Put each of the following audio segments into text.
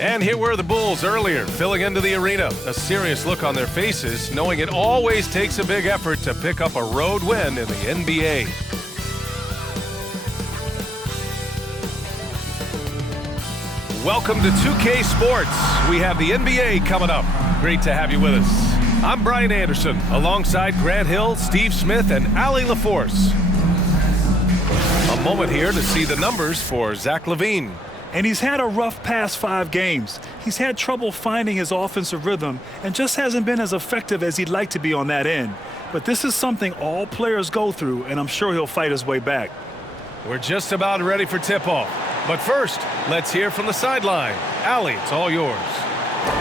And here were the Bulls earlier, filling into the arena. A serious look on their faces, knowing it always takes a big effort to pick up a road win in the NBA. Welcome to 2K Sports. We have the NBA coming up. Great to have you with us. I'm Brian Anderson, alongside Grant Hill, Steve Smith, and Allie LaForce. A moment here to see the numbers for Zach LaVine. And he's had a rough past 5 games. He's had trouble finding his offensive rhythm and just hasn't been as effective as he'd like to be on that end. But this is something all players go through, and I'm sure he'll fight his way back. We're just about ready for tip-off. But first, let's hear from the sideline. Allie, it's all yours.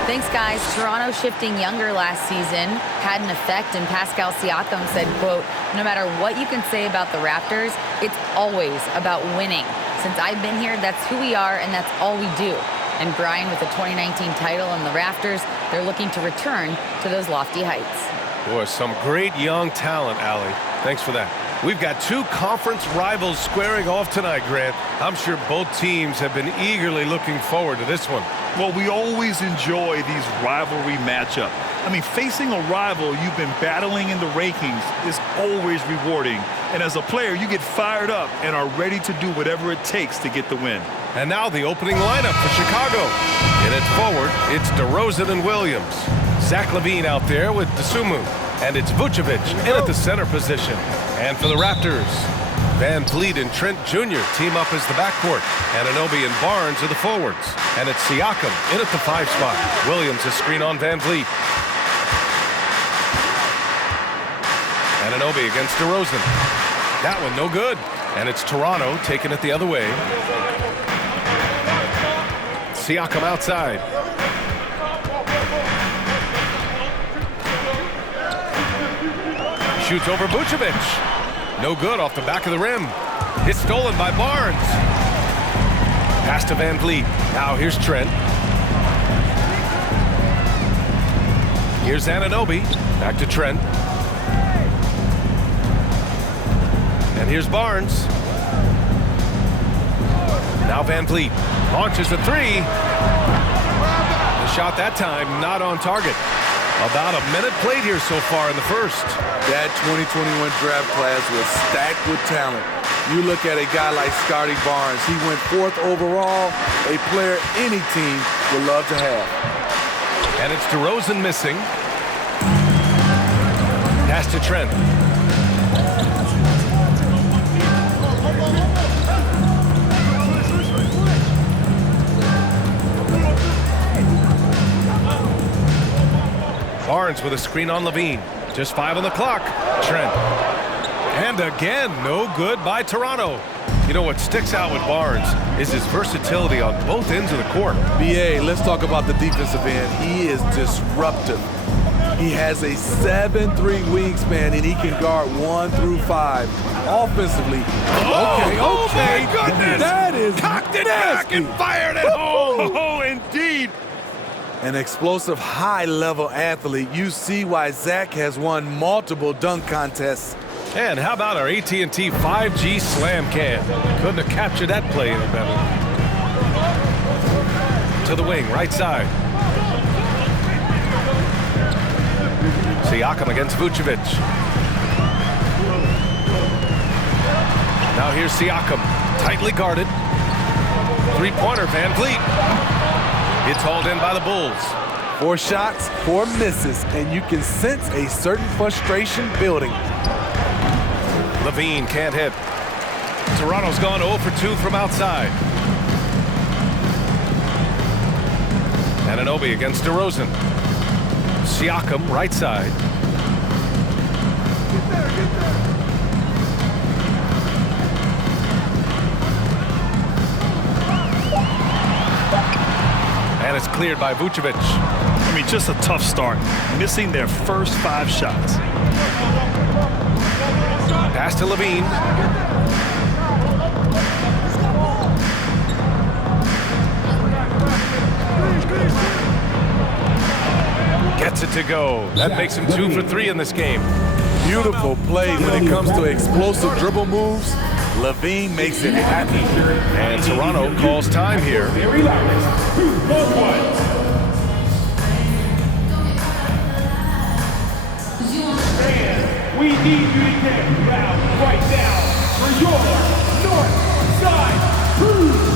Thanks, guys. Toronto shifting younger last season had an effect, and Pascal Siakam said, quote, "No matter what you can say about the Raptors, it's always about winning. Since I've been here, that's who we are, and that's all we do." And Brian, with the 2019 title and the Raptors, they're looking to return to those lofty heights. Boy, some great young talent, Allie. Thanks for that. We've got 2 conference rivals squaring off tonight, Grant. I'm sure both teams have been eagerly looking forward to this one. Well, we always enjoy these rivalry matchups. I mean, facing a rival you've been battling in the rankings is always rewarding. And as a player, you get fired up and are ready to do whatever it takes to get the win. And now the opening lineup for Chicago. In it forward, it's DeRozan and Williams. Zach LaVine out there with DeSumo. And it's Vucevic in at the center position. And for the Raptors, Van Vliet and Trent Jr. team up as the backcourt. Anunoby and Barnes are the forwards. And it's Siakam in at the 5 spot. Williams a screen on Van Vliet. Anunoby against DeRozan. That one no good. And it's Toronto taking it the other way. Siakam outside. Shoots over Vucevic. No good off the back of the rim. It's stolen by Barnes. Pass to Van Vliet. Now here's Trent. Here's Anunoby. Back to Trent. And here's Barnes. Now Van Vliet launches a 3. The shot that time not on target. About a minute played here so far in the first. That 2021 draft class was stacked with talent. You look at a guy like Scotty Barnes. He went 4th overall, a player any team would love to have. And it's DeRozan missing. Pass to Trent. Barnes with a screen on LaVine. Just 5 on the clock. Trent. And again, no good by Toronto. You know what sticks out with Barnes is his versatility on both ends of the court. BA, let's talk about the defensive end. He is disruptive. He has a 7'3" wingspan, and he can guard 1 through 5. Offensively, okay. Oh my goodness! That is cocked it nasty. back and fired it home. Oh, indeed. An explosive, high-level athlete. You see why Zach has won multiple dunk contests. And how about our AT&T 5G slam cam? Couldn't have captured that play any better. To the wing, right side. Siakam against Vucevic. Now here's Siakam, tightly guarded. 3-pointer, Van Vliet. It's hauled in by the Bulls. 4 shots, 4 misses, and you can sense a certain frustration building. LaVine can't hit. Toronto's gone 0 for 2 from outside. Anunoby against DeRozan. Siakam, right side. And it's cleared by Vucevic. I mean, just a tough start, missing their first 5 shots. Pass to LaVine. Gets it to go. That makes him 2 for 3 in this game. Beautiful play when it comes to explosive dribble moves. Levine makes it happen. And Toronto calls time here. We need you to get round right now for your North Side Crew.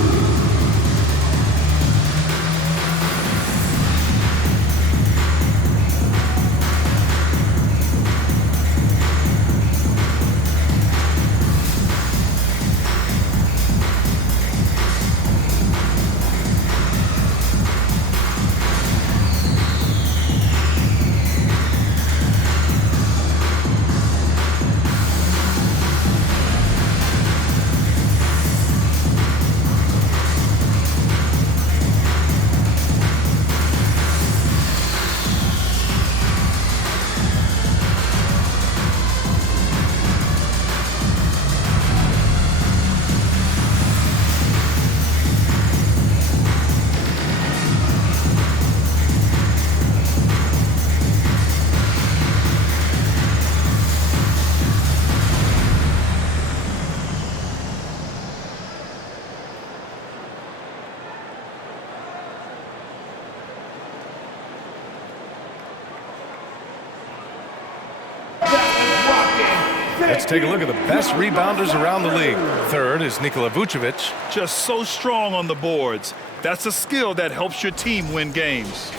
Let's take a look at the best rebounders around the league. Third is Nikola Vucevic. Just so strong on the boards. That's a skill that helps your team win games.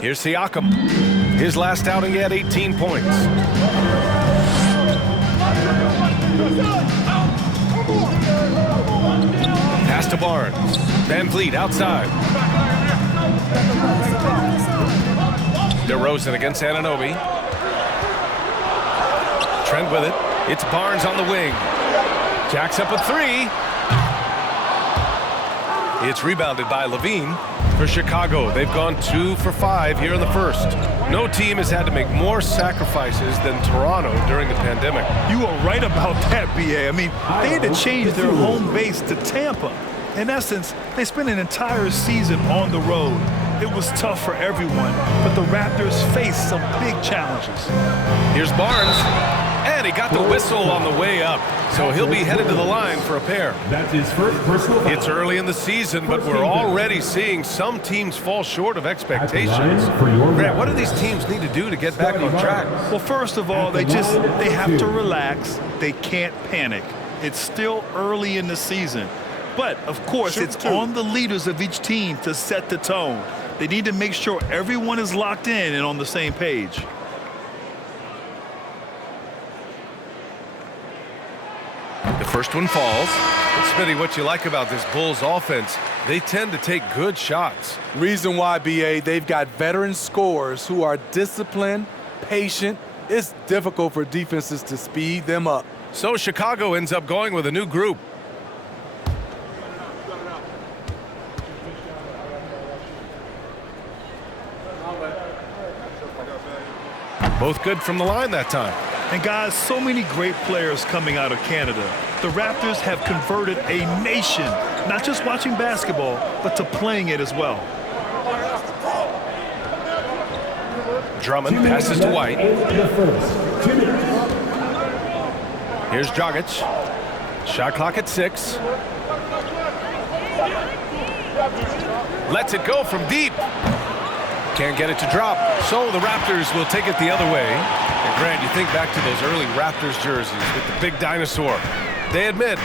Here's Siakam. His last outing, he had 18 points. Pass to Barnes. Van Vliet outside. DeRozan against Anunoby. Trent with it. It's Barnes on the wing. Jacks up a three. It's rebounded by Levine. For Chicago, they've gone 2 for 5 here in the first. No team has had to make more sacrifices than Toronto during the pandemic. You are right about that, B.A. I mean, they had to change their home base to Tampa. In essence, they spent an entire season on the road. It was tough for everyone, but the Raptors faced some big challenges. Here's Barnes, and he got the whistle on the way up, so he'll be headed to the line for a pair. That's his first personal foul. It's early in the season, but we're already seeing some teams fall short of expectations. Grant, what do these teams need to do to get back on track? Well, first of all, they have to relax. They can't panic. It's still early in the season. But, of course, it's on the leaders of each team to set the tone. They need to make sure everyone is locked in and on the same page. The first one falls. Smitty, what you like about this Bulls offense, they tend to take good shots. Reason why, B.A., they've got veteran scorers who are disciplined, patient. It's difficult for defenses to speed them up. So Chicago ends up going with a new group. Both good from the line that time. And guys, so many great players coming out of Canada. The Raptors have converted a nation, not just watching basketball, but to playing it as well. Drummond passes to White. Here's Dragic. Shot clock at 6. Lets it go from deep. Can't get it to drop. So the Raptors will take it the other way. And Grant, you think back to those early Raptors jerseys with the big dinosaur. They admit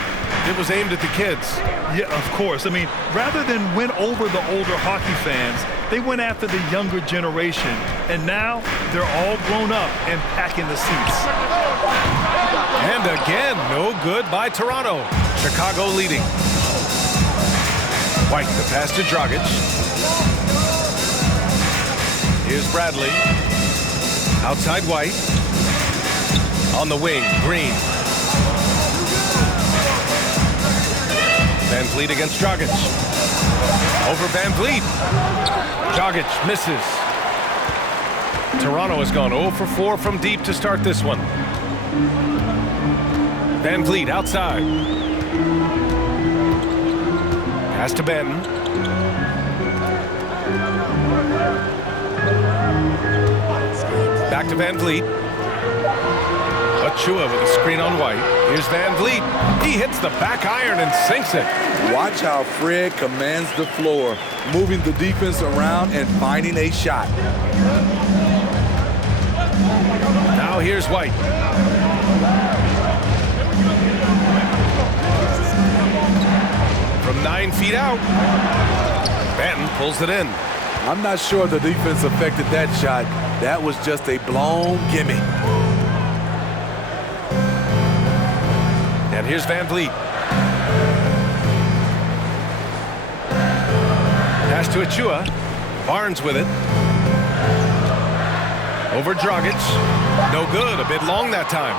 it was aimed at the kids. Yeah, of course. I mean, rather than win over the older hockey fans, they went after the younger generation. And now they're all grown up and packing the seats. And again, no good by Toronto. Chicago leading. White, the pass to Dragic. Here's Bradley. Outside White. On the wing, Green. Van Vliet against Dragic. Over Van Vliet. Dragic misses. Toronto has gone 0 for 4 from deep to start this one. Van Vliet outside. Pass to Benton. Back to Van Vliet. Achua with a screen on White. Here's Van Vliet. He hits the back iron and sinks it. Watch how Fred commands the floor, moving the defense around and finding a shot. Now here's White. From 9 feet out. Benton pulls it in. I'm not sure the defense affected that shot. That was just a blown gimme. And here's Van Vliet. Pass to Achua. Barnes with it. Over Dragic. No good. A bit long that time.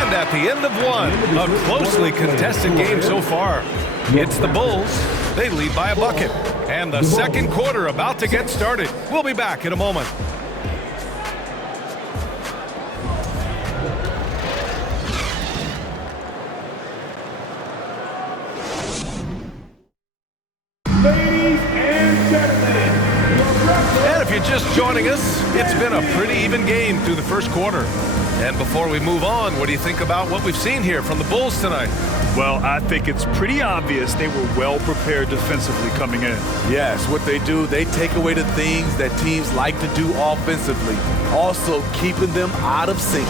And at the end of one, a closely contested game so far. It's the Bulls. They lead by a bucket. And the second quarter about to get started. We'll be back in a moment. Ladies and gentlemen, And if you're just joining us, it's been a pretty even game through the first quarter. And before we move on, what do you think about what we've seen here from the Bulls tonight? Well, I think it's pretty obvious they were well prepared defensively coming in. Yes, what they do, they take away the things that teams like to do offensively, also keeping them out of sync.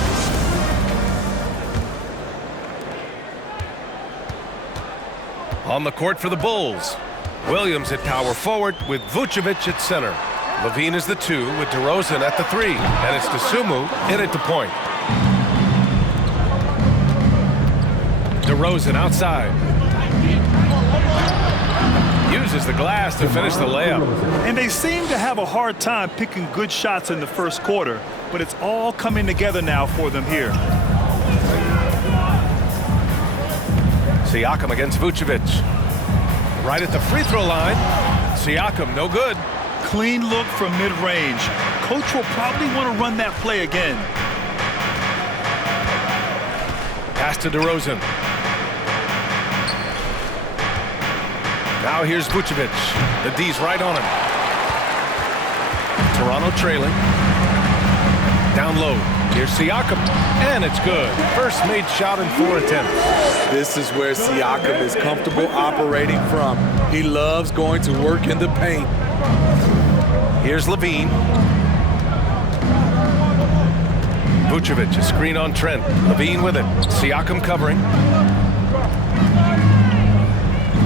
On the court for the Bulls, Williams at power forward with Vucevic at center. Levine is the 2 with DeRozan at the 3. And it's DeSumo in at the point. DeRozan outside. Uses the glass to finish the layup. And they seem to have a hard time picking good shots in the first quarter, but it's all coming together now for them here. Siakam against Vucevic. Right at the free throw line. Siakam, no good. Clean look from mid-range. Coach will probably want to run that play again. Pass to DeRozan. Now here's Vucevic. The D's right on him. Toronto trailing. Down low. Here's Siakam. And it's good. First made shot in 4 attempts. This is where Siakam is comfortable operating from. He loves going to work in the paint. Here's Levine. Vucevic, a screen on Trent. Levine with it. Siakam covering.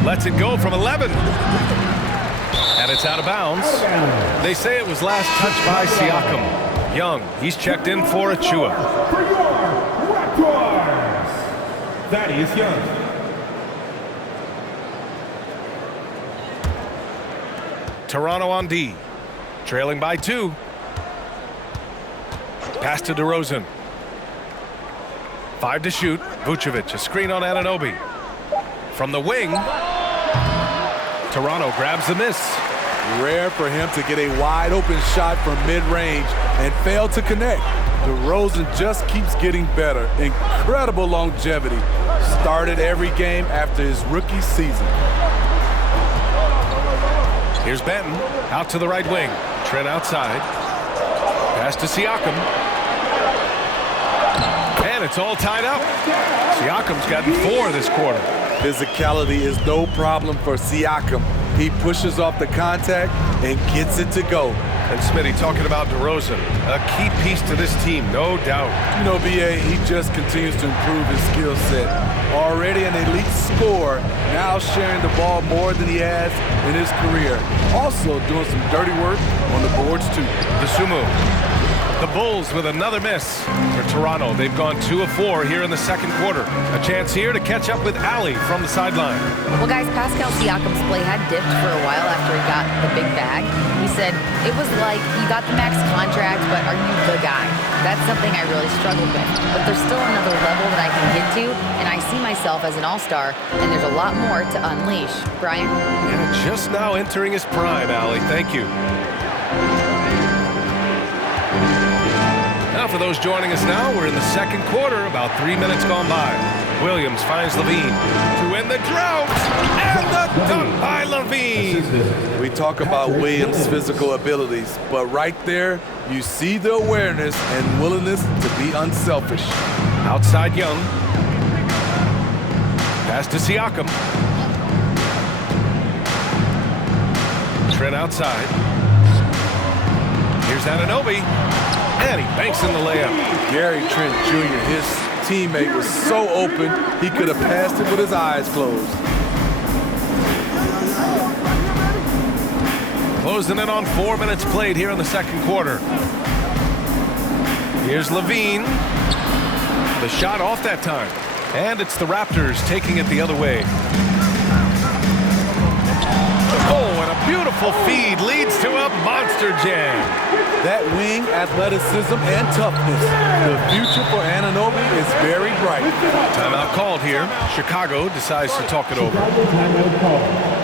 Lets it go from 11. And it's out of bounds. They say it was last touched by Siakam. Young, he's checked in for Achua. for your Raptors, Thaddeus Young. Toronto on D. Trailing by 2. Pass to DeRozan. 5 to shoot. Vucevic, a screen on Anunoby. From the wing. Toronto grabs the miss. Rare for him to get a wide open shot from mid-range and fail to connect. DeRozan just keeps getting better. Incredible longevity. Started every game after his rookie season. Here's Benton. Out to the right wing. Trent outside. Pass to Siakam. And it's all tied up. Siakam's gotten 4 this quarter. Physicality is no problem for Siakam. He pushes off the contact and gets it to go. And Smitty talking about DeRozan, a key piece to this team, no doubt. You know, B.A., he just continues to improve his skill set. Already an elite scorer, now sharing the ball more than he has in his career. Also doing some dirty work on the boards, too. DeSumo. The Bulls with another miss for Toronto. They've gone 2 of 4 here in the second quarter. A chance here to catch up with Ali from the sideline. Well, guys, Pascal Siakam's play had dipped for a while after he got the big bag. He said, it was like, you got the max contract, but are you the guy? That's something I really struggled with. But there's still another level that I can get to, and I see myself as an all-star, and there's a lot more to unleash. Brian? Yeah, just now entering his prime, Ali. Thank you. Now, for those joining us now, we're in the second quarter, about 3 minutes gone by. Williams finds Levine to end the drought, and the dunk by Levine. We talk about Williams' physical abilities, but right there, you see the awareness and willingness to be unselfish. Outside Young. Pass to Siakam. Trent outside. Here's Anunoby. And he banks in the layup. Gary Trent Jr., his teammate, was so open, he could have passed it with his eyes closed. Closing in on 4 minutes played here in the second quarter. Here's Levine. The shot off that time. And it's the Raptors taking it the other way. Oh, and a beautiful feed leads to a monster jam. That wing athleticism and toughness. The future for Anunoby is very bright. Timeout called here. Chicago decides to talk it over. Timeout call.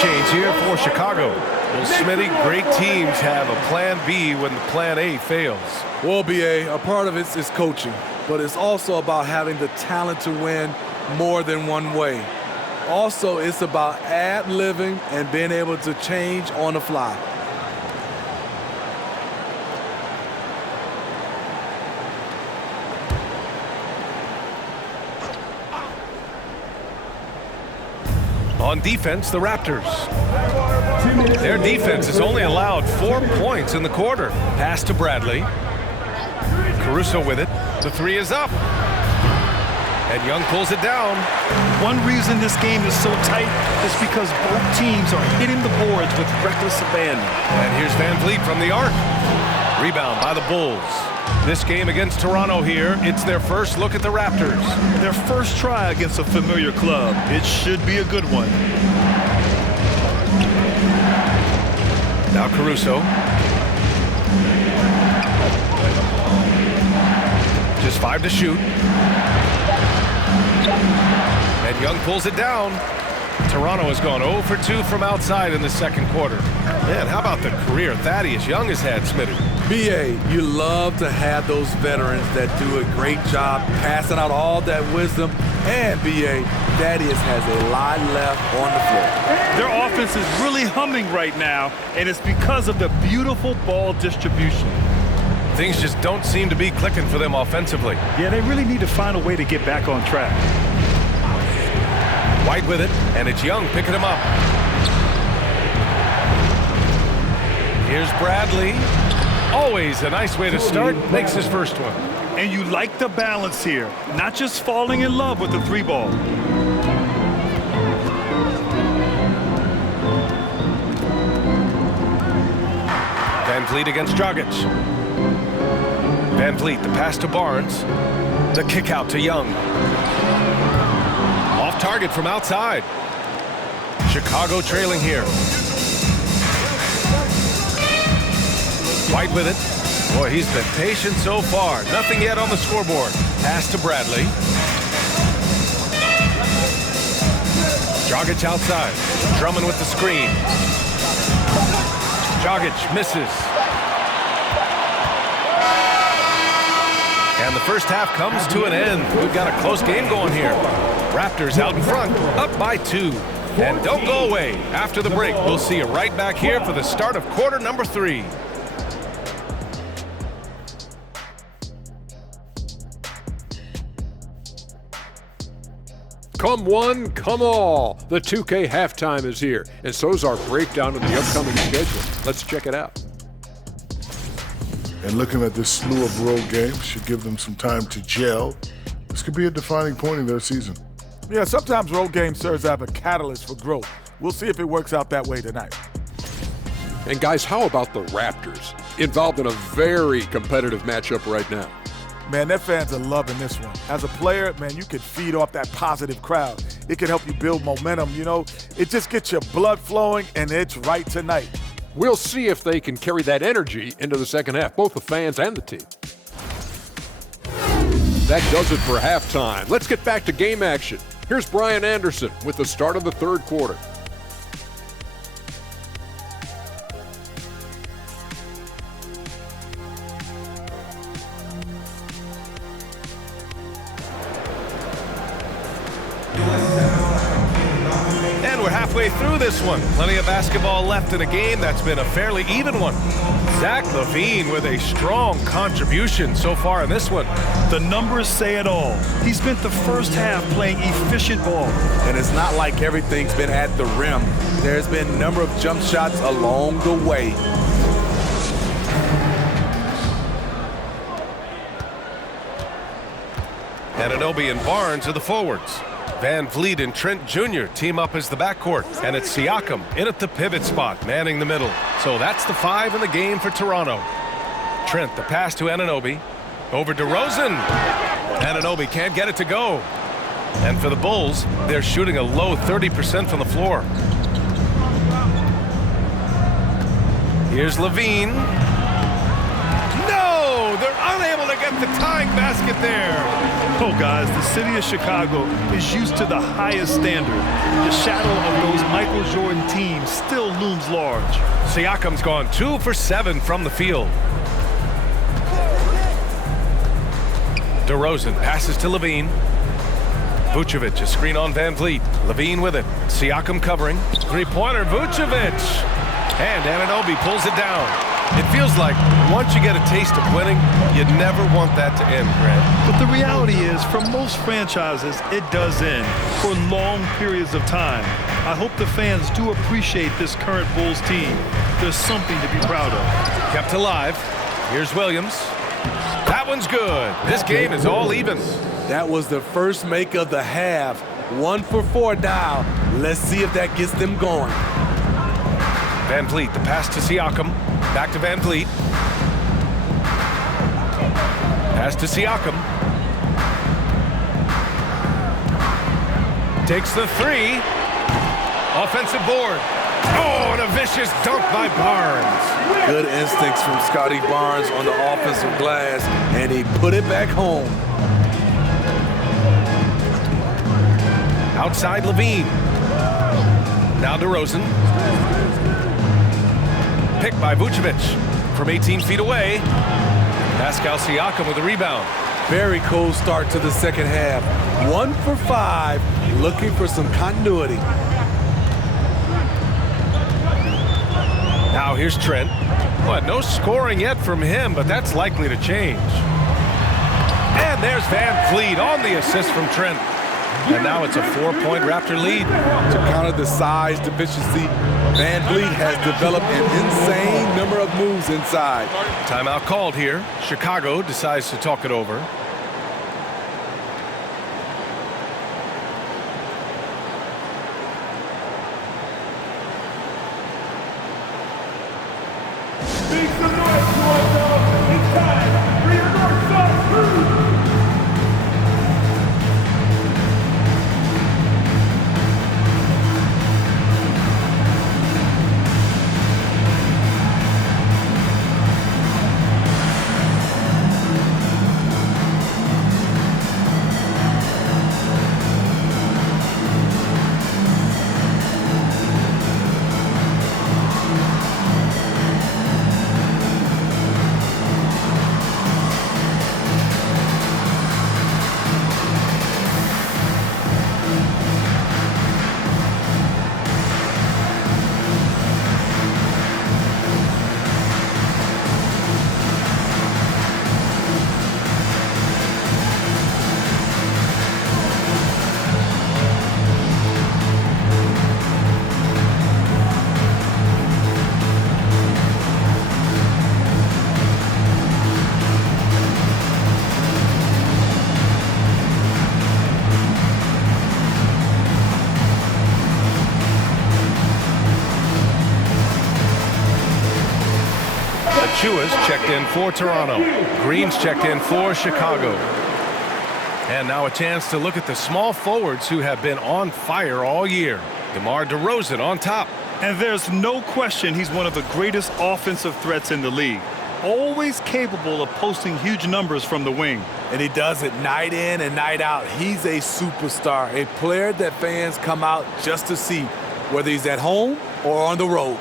Change here for Chicago. Well, Smitty, great teams have a plan B when the plan A fails. Well, BA, a part of it is coaching, but it's also about having the talent to win more than one way. Also, it's about ad-libbing and being able to change on the fly. On defense, the Raptors. Their defense has only allowed 4 points in the quarter. Pass to Bradley. Caruso with it. The three is up. And Young pulls it down. One reason this game is so tight is because both teams are hitting the boards with reckless abandon. And here's Van Vliet from the arc. Rebound by the Bulls. This game against Toronto here, it's their first look at the Raptors. Their first try against a familiar club. It should be a good one. Now Caruso. Just 5 to shoot. And Young pulls it down. Toronto has gone 0 for 2 from outside in the second quarter. Man, how about the career Thaddeus Young has had, Smitty? BA, you love to have those veterans that do a great job passing out all that wisdom. And BA, Thaddeus has a lot left on the floor. Their offense is really humming right now, and it's because of the beautiful ball distribution. Things just don't seem to be clicking for them offensively. Yeah, they really need to find a way to get back on track. White with it, and it's Young picking him up. Here's Bradley. Always a nice way to start. Makes his first one. And you like the balance here, not just falling in love with the three ball. Van Vliet against Dragic. Van Vliet, the pass to Barnes. The kick out to Young. Off target from outside. Chicago trailing here. White with it. Boy, he's been patient so far. Nothing yet on the scoreboard. Pass to Bradley. Dragic outside. Drummond with the screen. Dragic misses. And the first half comes to an end. We've got a close game going here. Raptors out in front, up by 2. And don't go away. After the break, we'll see you right back here for the start of quarter number 3. Come one, come all. The 2K halftime is here, and so's our breakdown of the upcoming schedule. Let's check it out. And looking at this slew of road games should give them some time to gel. This could be a defining point in their season. Yeah, sometimes road game serves as a catalyst for growth. We'll see if it works out that way tonight. And guys, how about the Raptors? Involved in a very competitive matchup right now. Man, their fans are loving this one. As a player, man, you can feed off that positive crowd. It can help you build momentum, you know. It just gets your blood flowing, and it's right tonight. We'll see if they can carry that energy into the second half, both the fans and the team. That does it for halftime. Let's get back to game action. Here's Brian Anderson with the start of the third quarter. And we're halfway through this one. Plenty of basketball left in a game that's been a fairly even one. Zach LaVine with a strong contribution so far in this one. The numbers say it all. He spent the first half playing efficient ball. And it's not like everything's been at the rim. There's been a number of jump shots along the way. Anunoby and Barnes are the forwards. Van Vliet and Trent Jr. team up as the backcourt. And it's Siakam in at the pivot spot, manning the middle. So that's the 5 in the game for Toronto. Trent, the pass to Anunoby. Over DeRozan. Anunoby can't get it to go. And for the Bulls, they're shooting a low 30% from the floor. Here's LaVine. No! They're unable to get the tying basket there. Oh, guys, the city of Chicago is used to the highest standard. The shadow of those Michael Jordan teams still looms large. Siakam's gone 2 for 7 from the field. DeRozan passes to LaVine. Vucevic, a screen on Van Vliet. LaVine with it. Siakam covering. Three-pointer, Vucevic. And Anunoby pulls it down. It feels like once you get a taste of winning, you never want that to end, Grant. But the reality is, for most franchises, it does end for long periods of time. I hope the fans do appreciate this current Bulls team. There's something to be proud of. Kept alive. Here's Williams. That one's good. This game is all even. That was the first make of the half. 1 for 4 now. Let's see if that gets them going. Van Vliet, the pass to Siakam. Back to Van Vliet. Pass to Siakam. Takes the 3. Offensive board. Oh, and a vicious dunk by Barnes. Good instincts from Scotty Barnes on the offensive glass, and he put it back home. Outside LaVine. Now DeRozan. Picked by Vucevic from 18 feet away. Pascal Siakam with a rebound. Very cool start to the second half. 1 for 5, looking for some continuity. Now here's Trent. What, no scoring yet from him, but that's likely to change. And there's Van Vliet on the assist from Trent. And now it's a 4-point Raptor lead. To counter the size deficiency, Van Vliet has developed an insane number of moves inside. Timeout called here. Chicago decides to talk it over. Make some noise, Toronto! It's time for your Northside Crew! Achua's checked in for Toronto. Green's checked in for Chicago. And now a chance to look at the small forwards who have been on fire all year. DeMar DeRozan on top. And there's no question he's one of the greatest offensive threats in the league. Always capable of posting huge numbers from the wing. And he does it night in and night out. He's a superstar, a player that fans come out just to see, whether he's at home or on the road.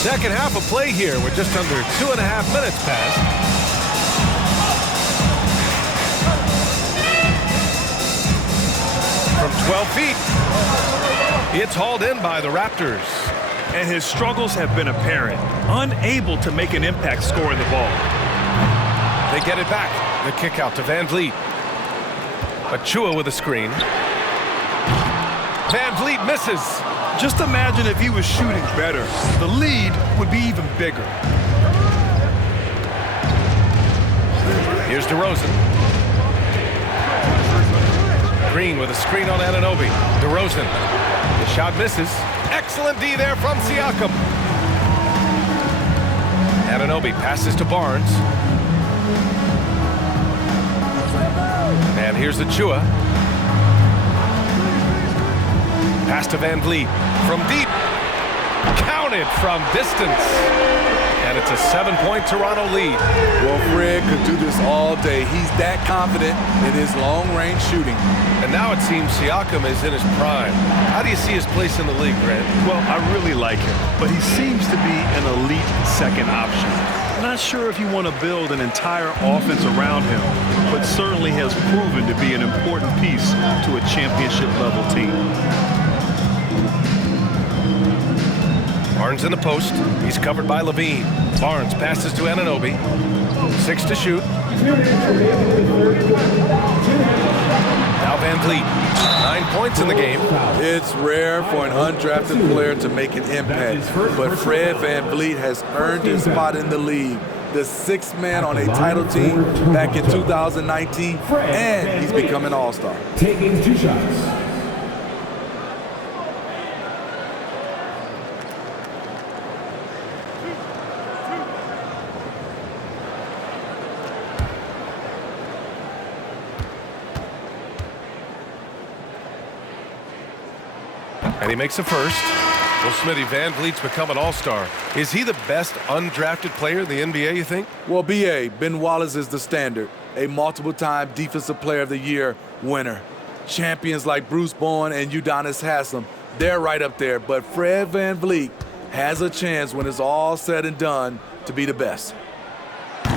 Second half of play here. We're just under 2.5 minutes past. From 12 feet. It's hauled in by the Raptors. And his struggles have been apparent. Unable to make an impact scoring the ball. They get it back. The kick out to Van Vliet. Achua with a screen. Van Vliet misses. Just imagine if he was shooting better. The lead would be even bigger. Here's DeRozan. Green with a screen on Anunoby. DeRozan. The shot misses. Excellent D there from Siakam. Anunoby passes to Barnes. And here's Achua. Pass to Van Vliet from deep. Counted from distance. And it's a 7-point Toronto lead. Well, Fred could do this all day. He's that confident in his long-range shooting. And now it seems Siakam is in his prime. How do you see his place in the league, Grant? Well, I really like him, but he seems to be an elite second option. Not sure if you want to build an entire offense around him, but certainly has proven to be an important piece to a championship-level team. Barnes in the post. He's covered by Levine. Barnes passes to Anunoby. 6 to shoot. Now Van Vliet. 9 points in the game. It's rare for an undrafted player to make an impact, but Fred VanVleet has earned his spot in the league. The 6th man on a title team back in 2019, and he's become an all-star. Taking 2 shots. And he makes a first. Well, Smitty, Van Vliet's become an all-star. Is he the best undrafted player in the NBA, you think? Well, B.A., Ben Wallace is the standard, a multiple-time Defensive Player of the Year winner. Champions like Bruce Bowen and Udonis Haslem, they're right up there. But Fred VanVleet has a chance when it's all said and done to be the best.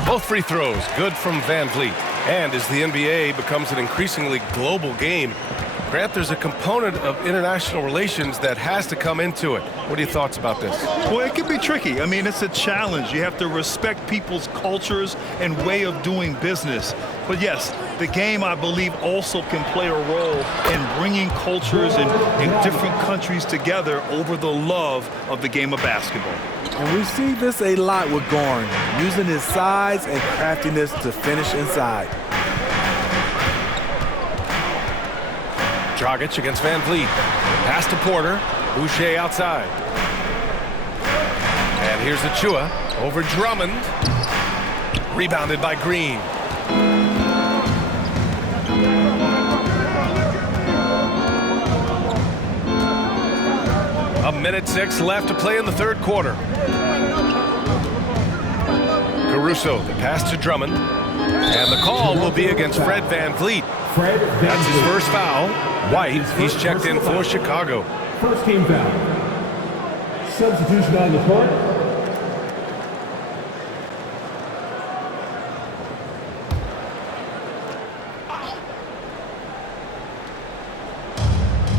Both free throws, good from Van Vliet. And as the NBA becomes an increasingly global game, Grant, there's a component of international relations that has to come into it. What are your thoughts about this? Well, it can be tricky. I mean, it's a challenge. You have to respect people's cultures and way of doing business. But yes, the game, I believe, also can play a role in bringing cultures in different countries together over the love of the game of basketball. And we see this a lot with Goran, using his size and craftiness to finish inside. Dragic against Van Vliet. Pass to Porter. Boucher outside. And here's Achua over Drummond. Rebounded by Green. A minute 6 left to play in the third quarter. Caruso, the pass to Drummond. And the call will be against Fred Van Vliet. That's his first foul. White, he's checked in for Chicago. First team foul. Substitution on the court.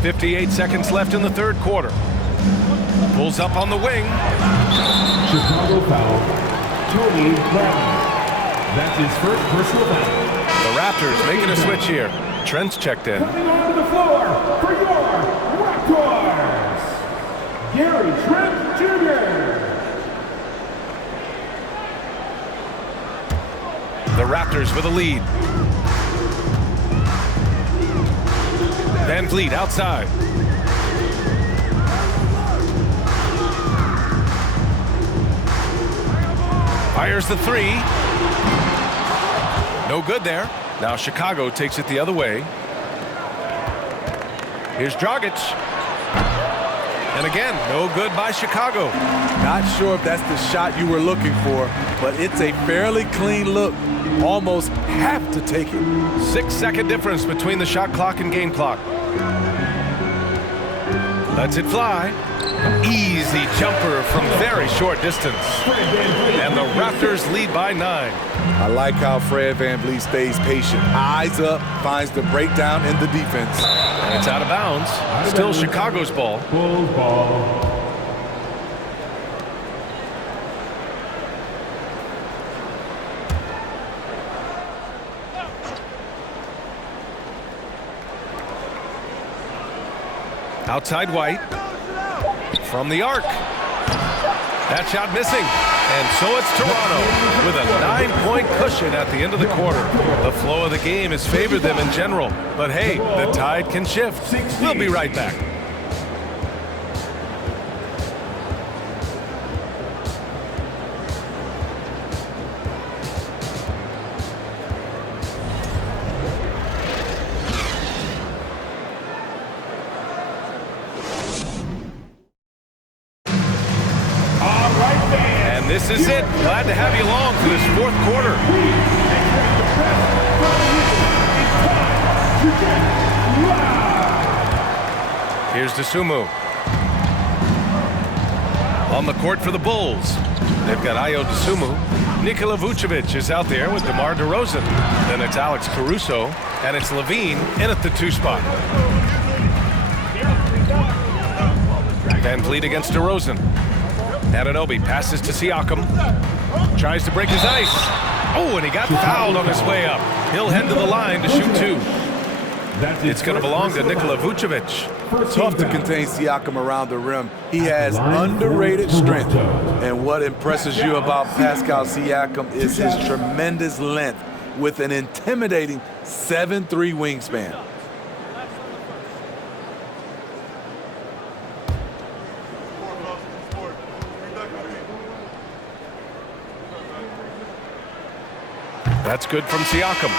.58 seconds left in the third quarter. Pulls up on the wing. Chicago foul. Tony Brown. That's his first personal foul. The Raptors making a switch here. Trent's checked in. Coming onto the floor for your Raptors, Gary Trent Jr. The Raptors with a lead. Van Vliet outside. Fires the three. No good there. Now Chicago takes it the other way. Here's Dragic. And again, no good by Chicago. Not sure if that's the shot you were looking for, but it's a fairly clean look. Almost have to take it. 6-second difference between the shot clock and game clock. Lets it fly. Easy jumper from very short distance. And the Raptors lead by 9. I like how Fred VanVleet stays patient. Eyes up, finds the breakdown in the defense. And it's out of bounds. Still Chicago's ball. Bulls ball. Outside White. From the arc. That shot missing. And so it's Toronto with a 9-point cushion at the end of the quarter. The flow of the game has favored them in general. But hey, the tide can shift. We'll be right back. This is it. Glad to have you along for this fourth quarter. Here's Dosunmu. On the court for the Bulls. They've got Ayo Dosunmu. Nikola Vucevic is out there with DeMar DeRozan. Then it's Alex Caruso. And it's Levine in at the 2 spot. Van Vliet against DeRozan. Anunoby passes to Siakam. Tries to break his ice. Oh, and he got fouled on his way up. He'll head to the line to shoot 2. It's going to belong to Nikola Vucevic. Tough to contain Siakam around the rim. He has underrated strength. And what impresses you about Pascal Siakam is his tremendous length with an intimidating 7'3" wingspan. That's good from Siakam.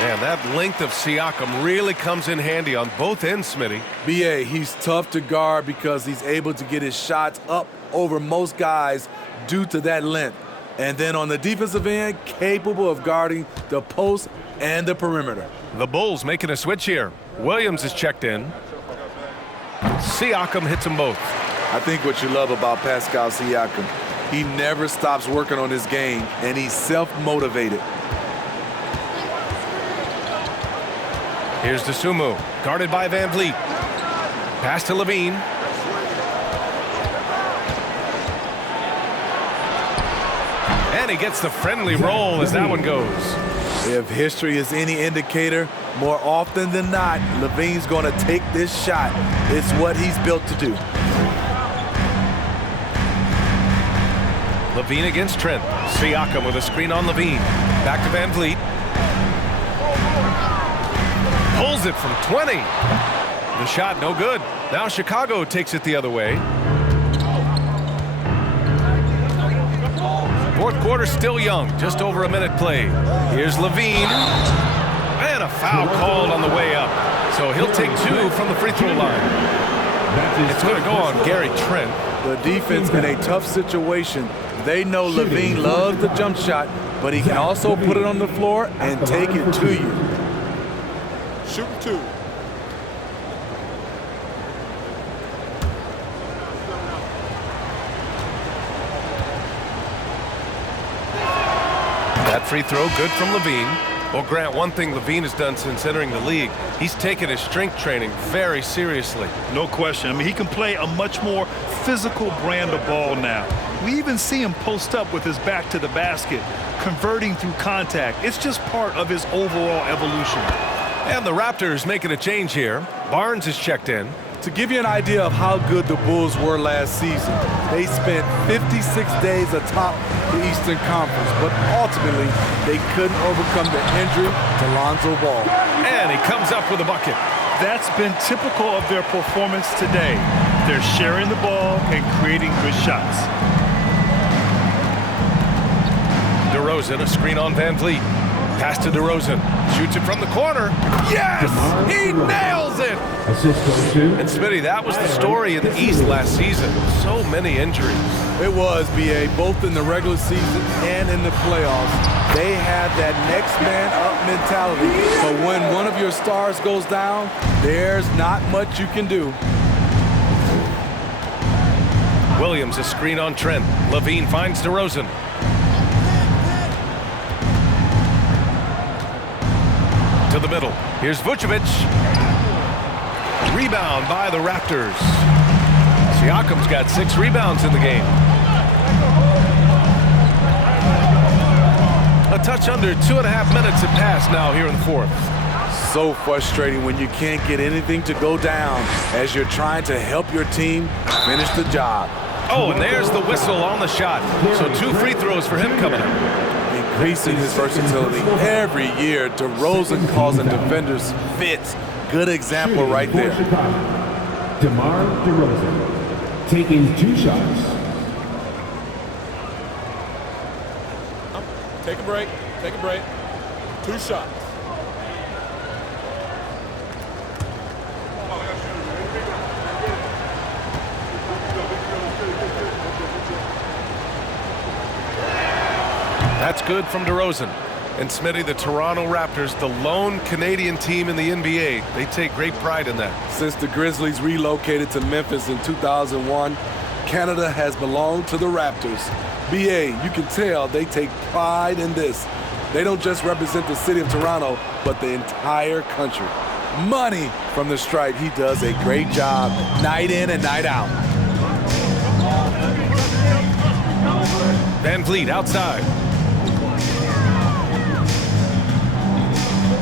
Man, that length of Siakam really comes in handy on both ends, Smitty. B.A., he's tough to guard because he's able to get his shots up over most guys due to that length. And then on the defensive end, capable of guarding the post and the perimeter. The Bulls making a switch here. Williams is checked in. Siakam hits them both. I think what you love about Pascal Siakam, he never stops working on his game, and he's self-motivated. Here's Dosunmu, guarded by Van Vliet. Pass to Levine. And he gets the friendly roll as that one goes. If history is any indicator, more often than not, Levine's going to take this shot. It's what he's built to do. Levine against Trent. Siakam with a screen on Levine. Back to Van Vliet. Pulls it from 20. The shot no good. Now Chicago takes it the other way. Fourth quarter still young, just over a minute played. Here's Levine. And a foul called on the way up. So he'll take 2 from the free throw line. It's going to go on Gary Trent. The defense in a tough situation. They know Levine loves the jump shot, but he can also put it on the floor and take it to you. Shoot 2. That free throw good from Levine. Well, Grant, one thing Levine has done since entering the league, he's taken his strength training very seriously. No question. I mean, he can play a much more physical brand of ball now. We even see him post up with his back to the basket, converting through contact. It's just part of his overall evolution. And the Raptors making a change here. Barnes is checked in. To give you an idea of how good the Bulls were last season, they spent 56 days atop the Eastern Conference, but ultimately they couldn't overcome the injury to Lonzo Ball. And he comes up with a bucket. that's been typical of their performance today. They're sharing the ball and creating good shots. DeRozan, a screen on Van Vliet. Pass to DeRozan. Shoots it from the corner. Yes! He nails it! Assist goes to And Smitty, that was the story in the East last season. So many injuries. It was, B.A., both in the regular season and in the playoffs. They have that next man up mentality. But when one of your stars goes down, there's not much you can do. Williams, a screen on Trent. Levine finds DeRozan. To the middle. Here's Vucevic. Rebound by the Raptors. Siakam's got 6 rebounds in the game. A touch under 2.5 minutes have passed now here in the fourth. So frustrating when you can't get anything to go down as you're trying to help your team finish the job. Oh, and there's the whistle on the shot. So 2 free throws for him coming up. Increasing his versatility every year. DeRozan causing defenders fits. Good example right there. DeMar DeRozan taking 2 shots. Take a break. Take a break. 2 shots. That's good from DeRozan. And Smitty, the Toronto Raptors, the lone Canadian team in the NBA. They take great pride in that. Since the Grizzlies relocated to Memphis in 2001, Canada has belonged to the Raptors. BA, you can tell they take pride in this. They don't just represent the city of Toronto, but the entire country. Money from the stripe. He does a great job night in and night out. Van Vliet outside.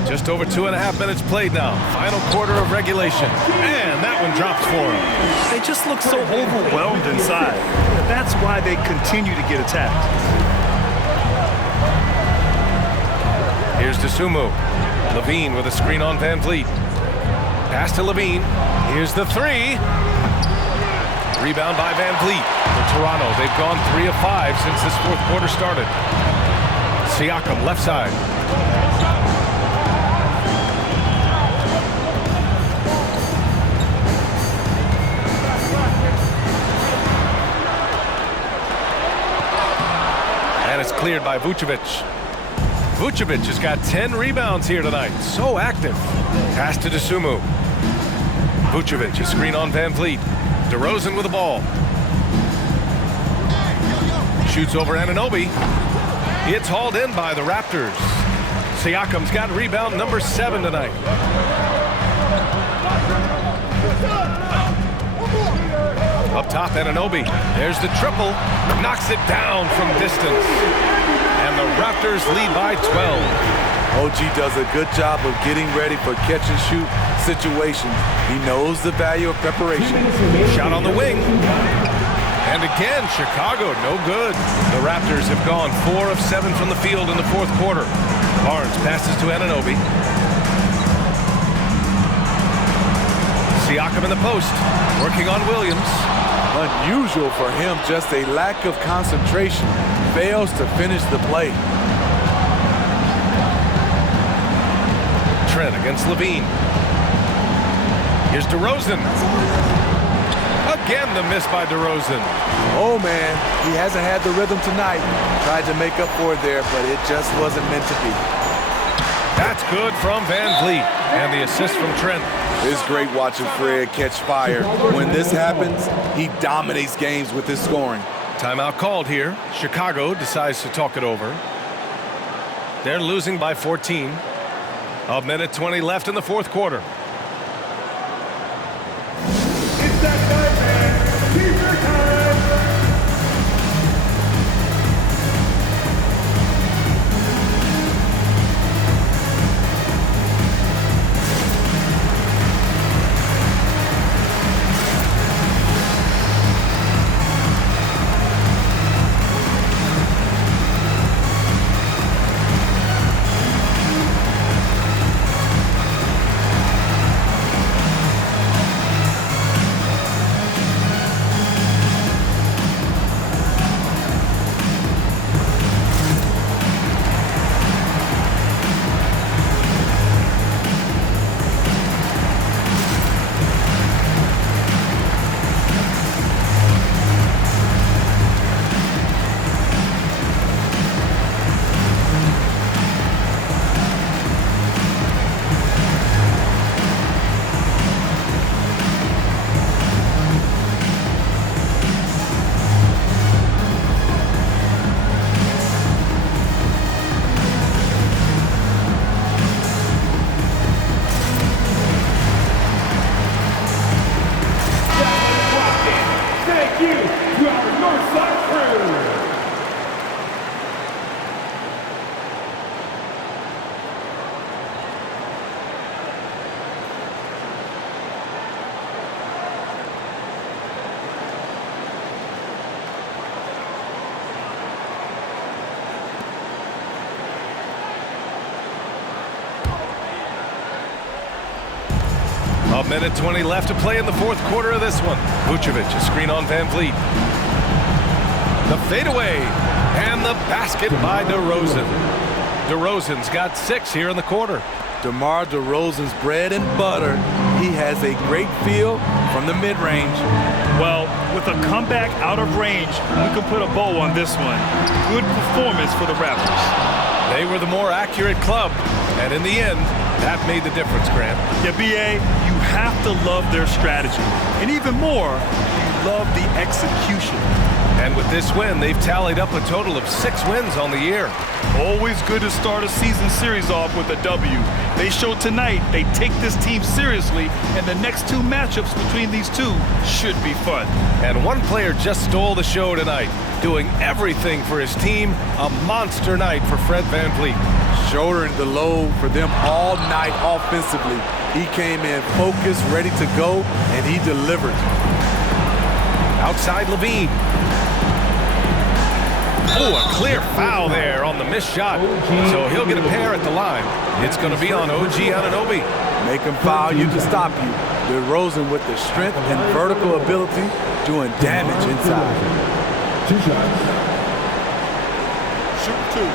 Just over 2.5 minutes played now. Final quarter of regulation. And that one drops for him. They just look so overwhelmed inside. That's why they continue to get attacked. Here's Dosunmu. Levine with a screen on Van Vliet. Pass to Levine. Here's the 3. Rebound by Van Vliet. For Toronto, they've gone 3 of 5 since this fourth quarter started. Siakam left side. And it's cleared by Vucevic. Vucevic has got 10 rebounds here tonight. So active. Pass to Dosunmu. Vucevic, a screen on Van Vliet. DeRozan with the ball. Shoots over Anunoby. It's hauled in by the Raptors. Siakam's got rebound number 7 tonight. Up top, Anunoby. There's the triple. Knocks it down from distance. And the Raptors lead by 12. OG does a good job of getting ready for catch-and-shoot situations. He knows the value of preparation. Shot on the wing. And again, Chicago, no good. The Raptors have gone 4 of 7 from the field in the fourth quarter. Barnes passes to Anunoby. Siakam in the post, working on Williams. Unusual for him, just a lack of concentration. Fails to finish the play. Trent against Levine. Here's DeRozan. Again, the miss by DeRozan. Oh, man, he hasn't had the rhythm tonight. Tried to make up for it there, but it just wasn't meant to be. That's good from Van Vliet. And the assist from Trent. It's great watching Fred catch fire. When this happens, he dominates games with his scoring. Timeout called here. Chicago decides to talk it over. They're losing by 14. A minute 20 left in the fourth quarter. It's that time, man. Keep your time. A minute 20 left to play in the fourth quarter of this one. Vucevic, a screen on Van Vliet. The fadeaway, and the basket by DeRozan. DeRozan's got 6 here in the quarter. DeMar DeRozan's bread and butter. He has a great feel from the mid-range. Well, with a comeback out of range, we can put a bow on this one. Good performance for the Raptors. They were the more accurate club, and in the end, that made the difference, Grant. Yeah, B.A., you have to love their strategy. And even more, you love the execution. And with this win, they've tallied up a total of 6 wins on the year. Always good to start a season series off with a W. They showed tonight they take this team seriously, and the next 2 matchups between these two should be fun. And one player just stole the show tonight, doing everything for his team. A monster night for Fred Van Vliet. Shouldering the load for them all night offensively. He came in focused, ready to go, and he delivered. Outside Levine. Oh, a clear foul there on the missed shot. So he'll get a pair at the line. It's going to be on OG Anunoby. Make him foul, you can stop you. DeRozan with the strength and vertical ability, doing damage inside. 2 shots. Shoot 2.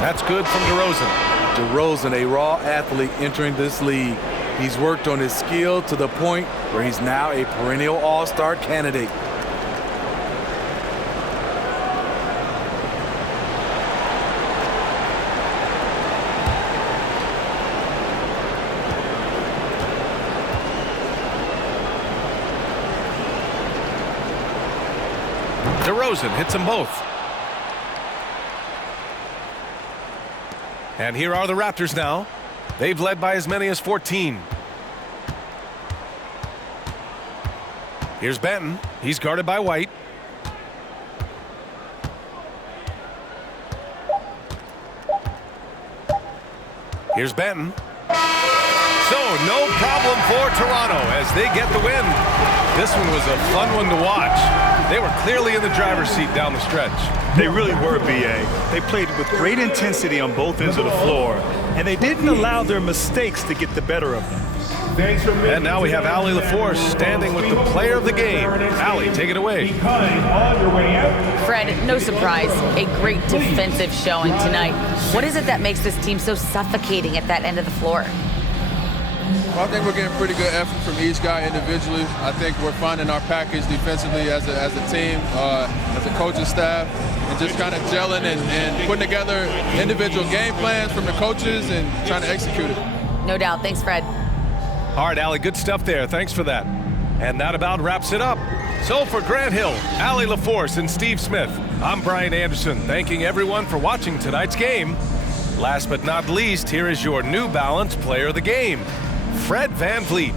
That's good from DeRozan. DeRozan, a raw athlete entering this league. He's worked on his skill to the point where he's now a perennial all-star candidate. DeRozan hits them both. And here are the Raptors now. They've led by as many as 14. Here's Benton. He's guarded by White. Here's Benton. So no problem for Toronto as they get the win. This one was a fun one to watch. They were clearly in the driver's seat down the stretch. They really were, B.A. They played with great intensity on both ends of the floor, and they didn't allow their mistakes to get the better of them. And now we have Allie LaForce standing with the player of the game. Allie, take it away. Fred, no surprise, a great defensive showing tonight. What is it that makes this team so suffocating at that end of the floor? Well, I think we're getting pretty good effort from each guy individually. I think we're finding our package defensively as a team, as a coaching staff, and just kind of gelling and putting together individual game plans from the coaches and trying to execute it. No doubt. Thanks, Fred. All right, Allie, good stuff there. Thanks for that. And that about wraps it up. So for Grant Hill, Allie LaForce, and Steve Smith, I'm Brian Anderson, thanking everyone for watching tonight's game. Last but not least, here is your New Balance player of the game, Fred Van Vliet.